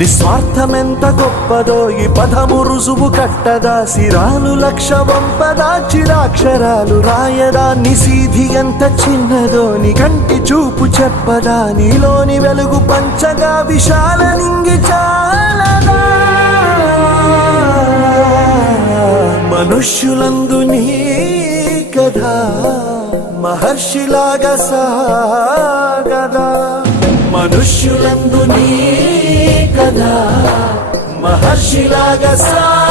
నిస్వార్థమెంత గొప్పదో ఈ పదము రుజువు కట్టదా, సిరాలు లక్ష వంపదా, చిరాక్షరాలు రాయదా, నిసీధి ఎంత చిన్నదో నీ కంటి చూపు చెప్పదా, నీలోని వెలుగు పంచగా విశాల నింగి చాలదా. మనుష్యులందు నీ కథ మహర్షిలాగా సాగదా, మనుష్యులందు నీ కథ మహర్షిలాగా సాగదా.